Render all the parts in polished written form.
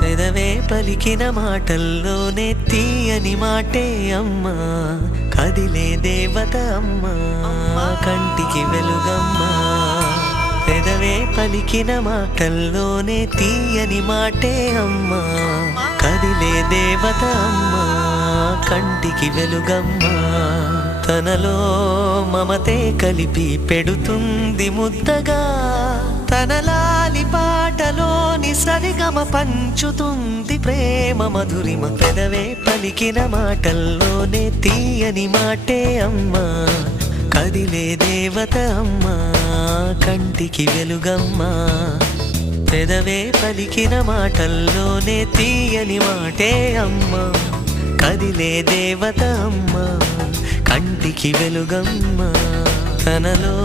పెదవే పలికిన మాటల్లోనే తీయని మాటే అమ్మా, కదిలే దేవత అమ్మా, కంటికి వెలుగమ్మా. పెదవే పలికిన మాటల్లోనే తీయని మాటే అమ్మా, కదిలే దేవత అమ్మా, కంటికి వెలుగమ్మా. తనలో మమతే కలిపి పెడుతుంది ముద్దగా, తన లాలి పాటలోని సరిగమ పంచుతుంది ప్రేమ మధురిమ. పెదవే పలికిన మాటల్లోనే తీయని మాటే అమ్మా, కదిలే దేవత అమ్మా, కంటికి వెలుగమ్మా. పెదవే పలికిన మాటల్లోనే తీయని మాటే అమ్మా, కదిలే దేవత అమ్మా, కంటికి వెలుగమ్మా. తనలో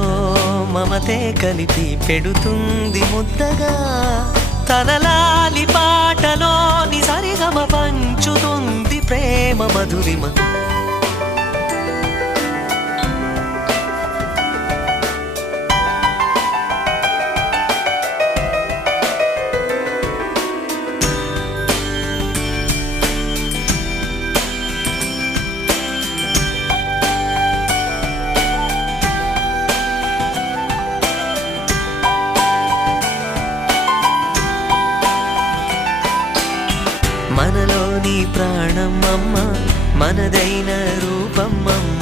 మమతే కలిపి పెడుతుంది ముద్దగా, తన లాలి పాటలోని సరిగమ పంచుతుంది ప్రేమ మధురిమ. మనలోని ప్రాణం అమ్మ, మనదైన రూపం అమ్మ,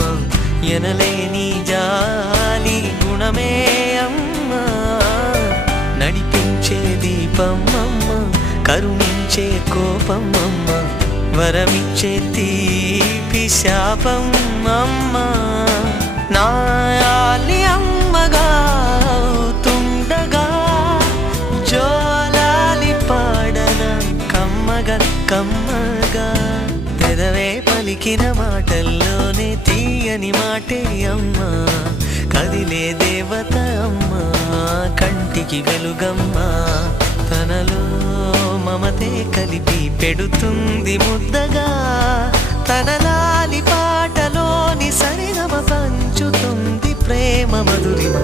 ఎనలేని జాలి గుణమే అమ్మ. నడిపించే దీపం అమ్మ, కరుణించే కోపం అమ్మ, వరమిచ్చే తీపి శాపం అమ్మ. నాయాలి అమ్మగా తుండగా, జోలాలి పాడన కమ్మగా కమ్మగా. పెదవే పలికిన మాటల్లోనే తీయని మాటే అమ్మా, కదిలే దేవత అమ్మా, కంటికి వెలుగమ్మా. తనలో మమతే కలిపి పెడుతుంది ముద్దగా, తన లాలి పాటలోని సరిగమ పంచుతుంది ప్రేమ మధురిమ.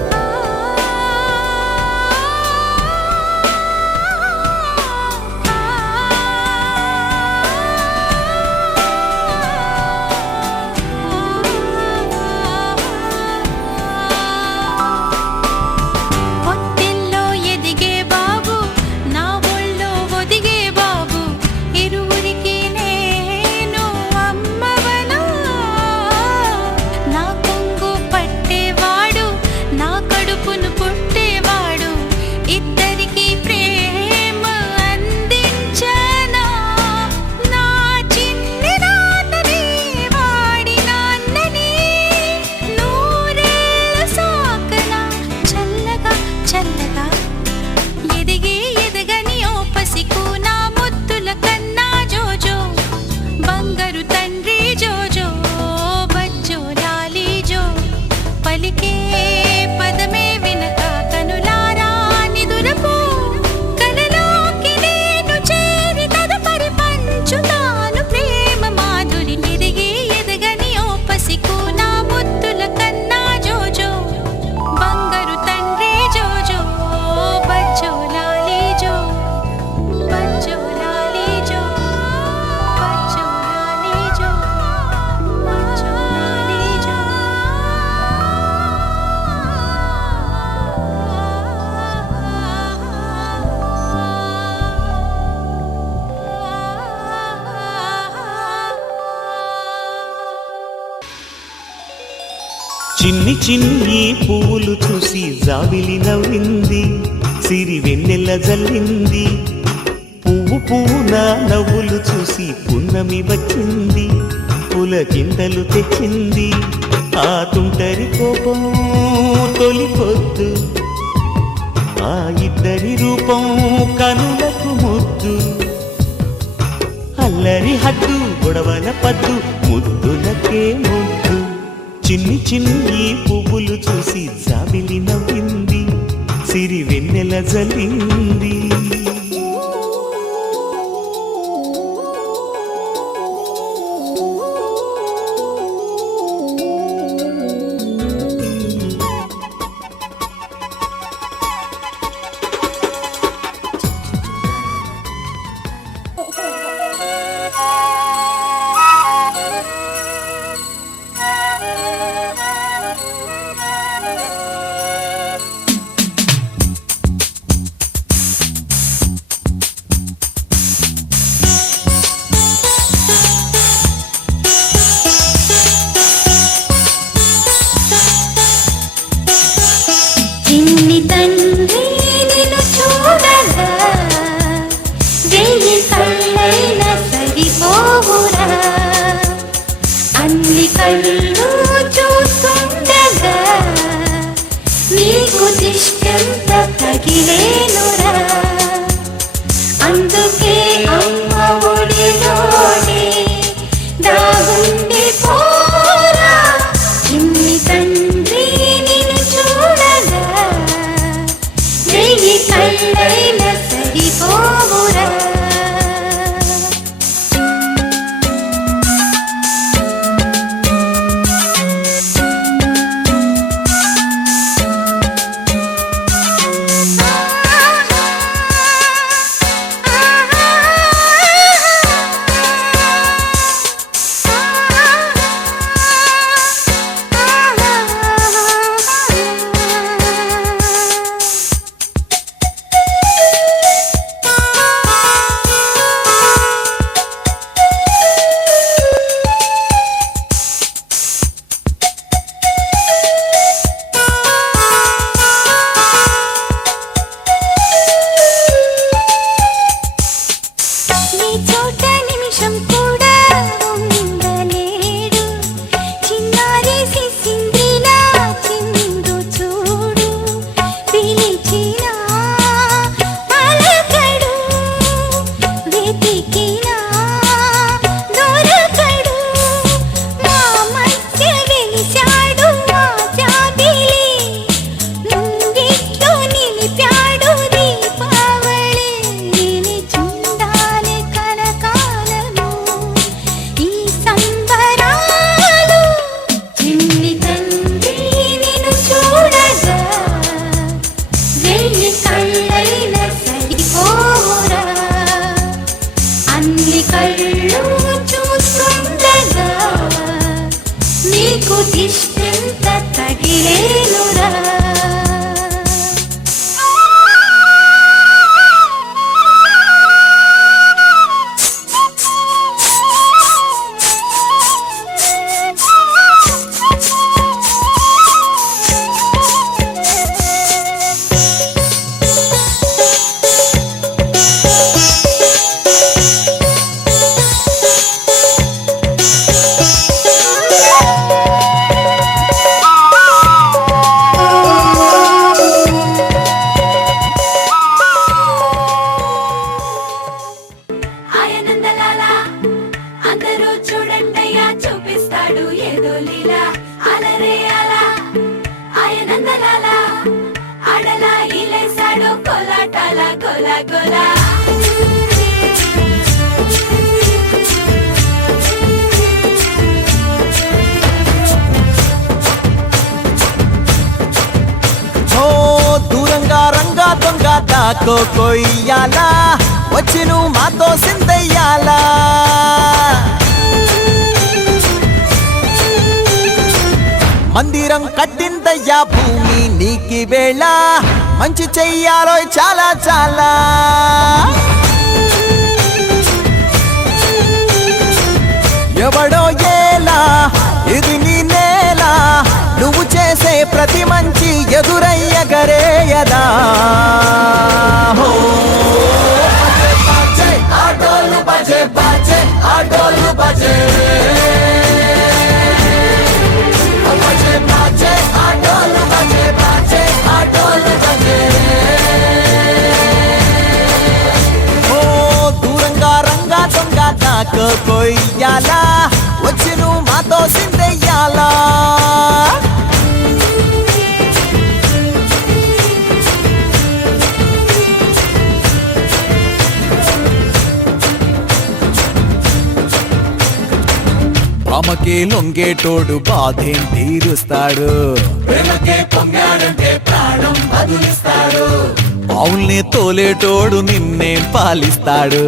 చిన్ని చిన్ని పువ్వులు చూసి జాబిలి నవ్వింది, సిరి వెన్నెల జల్లింది. పువ్వు పువ్వున నవ్వులు చూసి పున్నమి వచ్చింది, పులకింతలు తెచ్చింది. ఆ తుంటరి కోపం తొలి పొద్దు, ఆ ఇద్దరి రూపం కనులకు ముద్దు. అల్లరి హద్దు గొడవల పద్దు, ముద్దులకే ముద్దు. చిన్ని చిన్ని పువ్వులు చూసి జాబిలి నవ్వింది, సిరి వెన్నెల జల్లింది. చిన్ని తండ్రి నిన్ను చూడగా వెయ్యి కళ్ళైన సరిపోవురా, అన్ని కళ్ళు చూస్తుండగా నీకు దిష్టంత తగిలేనురా. అందుకే అమ్మ ఒడిలోనే దాగుండి పోరా, చిన్ని తండ్రి నిన్ను చూడగా వెయ్యి కళ్ళైన సరిపోవురా. నీ చోట నిమిషం కూడా ఉండలేడు, చిన్నారి సిసింద్రిలా చిందు చూడు. పిలిచినా పలకడు, వెతికినా దొరకడు. మా మధ్య వెలిశాడు మా జాబిలి, ముంగిట్లో నిలిపాడు దీపావళి. నిలిచుండాలి కలకాలము ఈ సంబరాలు, చిన్ని తండ్రి నిన్ను చూడగా వెయ్యి కళ్ళైన సరిపోరా, అన్ని కళ్ళు చూస్తుండగా నీకు దిష్టంత తగిలేనురా. ఆయనందలాల అందరూ చూడండయ్యా, చూపిస్తాడు ఏదో లీలా. అలరే అలా ఆయనందలాల ఆడలా ఇలేసాడు కోలాటాల గోలా గోలా. ఓ దూరంగా రంగా దొంగ దాకో కొయ్యాలా, వచ్చి నువ్వు మాతో సిందయ్యాలా. మందిరం కట్టిందయ్యా భూమి నీకి వేళ, మంచి చెయ్యాలో చాలా చాలా. ఎవడో ఏలా ఇది నీ నేల, నువ్వు చేసే ప్రతి మంచి ఎదురయ్యగరేయదా. బాజే ఆ డోలు బాజే బాజే బాజే ఆ డోలు బాజే బాజే ఆ డోలు బాజే ఓ దూరంగా రంగా దొంగ నాకు కొయ్యాలా వచ్చి నువ్వు మాతో సిందెయ్యాలా ఆమెకే లొంగేటోడు బాధేం తీరుస్తాడు ప్రేమకే పొంగాడంటే ప్రాణం బదులిస్తాడు అవుల్ని తోలేటోడు నిన్నేం పాలిస్తాడు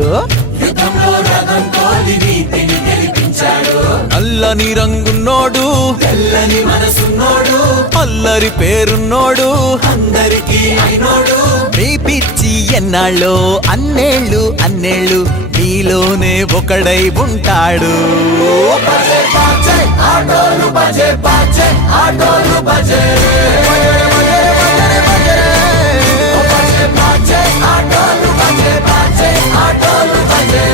యుద్ధంలో రథం తోలి నీతిని గెలిపించాడు నల్లని రంగున్నోడు తెల్లని మనసున్నోడు అల్లరి పేరున్నోడు అందరికీ అయినోడు మీ పిచ్చి ఎన్నాళ్ళో అన్నేళ్ళు అన్నేళ్ళు నీలోనే ఒకడై ఉంటాడు బజే బాజే ఆటోలు బజే బాజే ఆటోలు బజే బజే బాజే ఆటోలు బజే బాజే ఆటోలు బజే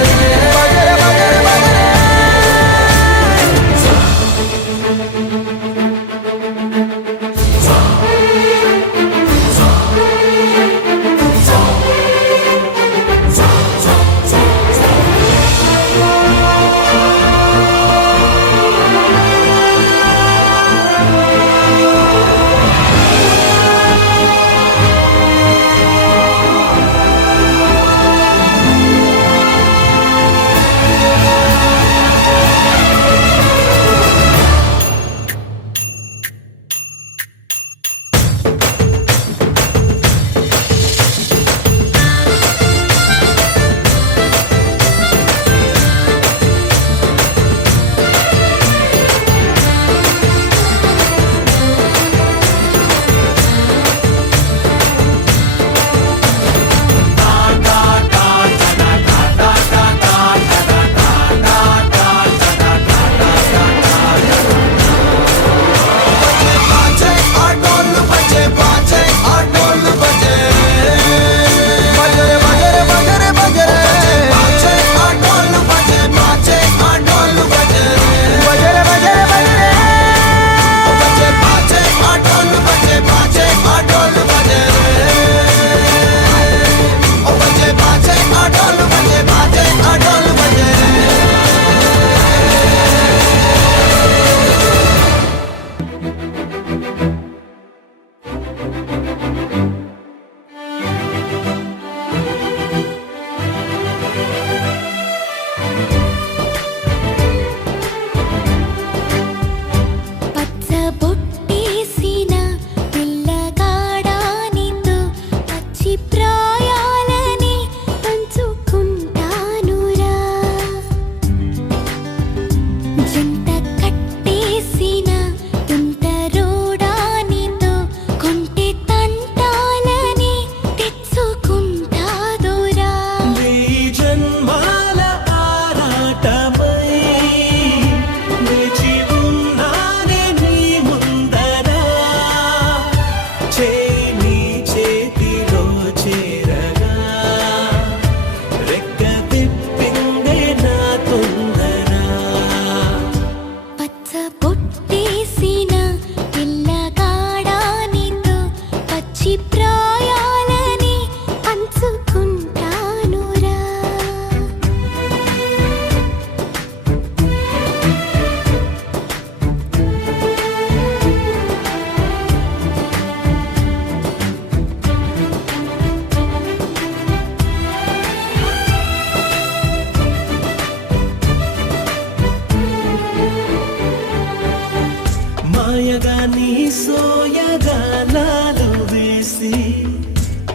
మాయగా నీ సోయగానాలు వేసి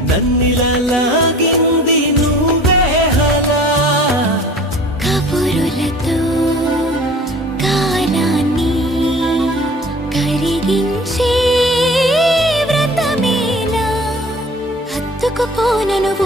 నన్నిలా లాగింది నువ్వే హలా కబురులతో కాలాన్ని కరిగించే వ్రతమేనా హత్తుకుపోన నువ్వు